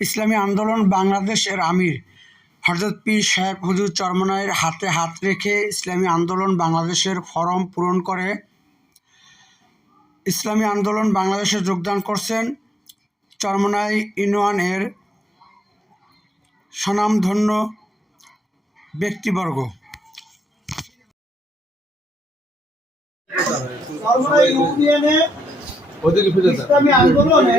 ইসলামী আন্দোলন বাংলাদেশের আমির। হজরত পীর সাহেব হুজুর চরমনায়ের হাতে হাত রেখে ইসলামী আন্দোলন বাংলাদেশের ফরম পূরণ করে। ইসলামী আন্দোলন বাংলাদেশে যোগদান করছেন চরমনাই ইউনিয়নের স্বনামধন্য ব্যক্তিবর্গ। ইউনিয়নে ইসলামী আন্দোলনে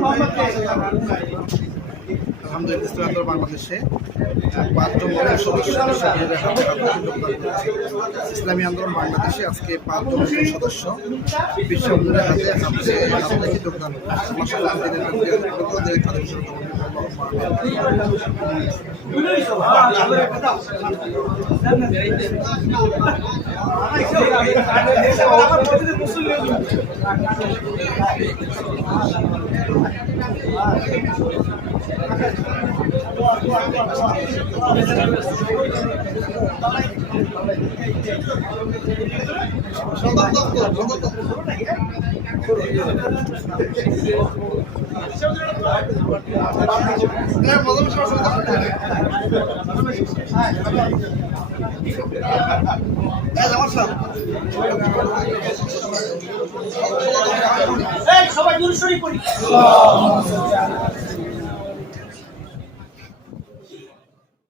মোহাম্মদ কে আলহামদুলিল্লাহ ইসলাম বাংলাদেশে পাঁচজন সদস্য। ইসলামী আন্দোলন বাংলাদেশে আজকে পাঁচজন সদস্য বিশ্ববন্ধুদের হাতে হাতে সবাই দূরে সরি করি